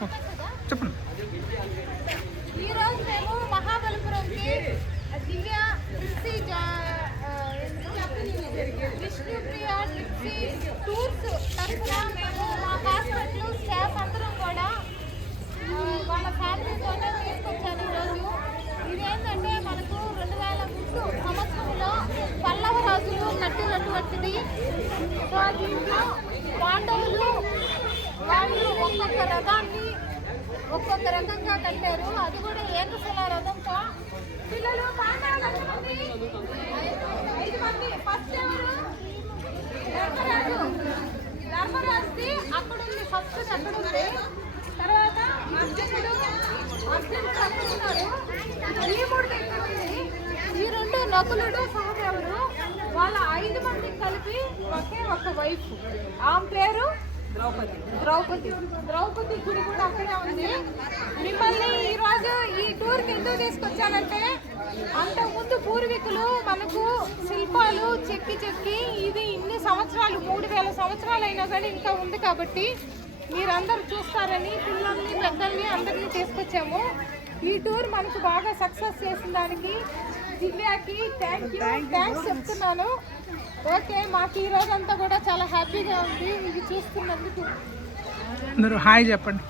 చెప్పండి. ఈరోజు మేము మహాబలిపురంకి దివ్య విష్ణుప్రియ టూర్స్ తరఫున మేము మా హాస్పిటల్ స్టాఫ్ అందరం కూడా వాళ్ళ ఫ్యామిలీతోనే తీసుకొచ్చాను ఈరోజు. ఇదేంటంటే మనకు 2003 సంవత్సరంలో పల్లవ రాజులు కట్టినటువంటిది. సో దీంట్లో పాండవులు వాళ్ళు ఒక్కొక్క రథాన్ని ఒక్కొక్క రకంగా కట్టారు. అది కూడా ఏకశిలా రథంతో. పిల్లలు పాండవులు 5 మంది. ఫస్ట్ ఎవరు? ధర్మరాజు. ధర్మరాజుది అక్కడ ఉంది, ఫస్ట్ అక్కడ ఉంది. తర్వాత అర్జునుడు అక్కడ ఉన్నారు. భీముడు ఇక్కడ ఉంది. ఈ 2 నకులుడు సహదేవుడు. వాళ్ళ 5 మందికి కలిపి ఒకే ఒక వైఫ్. ఆమె పేరు ద్రౌపది గుడి కూడా అక్కడే ఉంది. మిమ్మల్ని ఈరోజు ఈ టూర్కి ఎందుకు తీసుకొచ్చానంటే, అంతకుముందు పూర్వీకులు మనకు శిల్పాలు చెక్కి ఇది ఇన్ని సంవత్సరాలు 3000 సంవత్సరాలు అయినా కానీ ఇంకా ఉంది. కాబట్టి మీరందరూ చూస్తారని పిల్లల్ని పెద్దల్ని అందరినీ తీసుకొచ్చాము. ఈ టూర్ మనకు బాగా సక్సెస్ చేసిన దానికి దివ్యాకి థ్యాంక్స్ చెప్తున్నాను. ఓకే, మాకు ఈ రోజంతా కూడా చాలా హ్యాపీగా ఉంది ఇది చూస్తున్నందుకు. అందరూ హాయ్ చెప్పండి.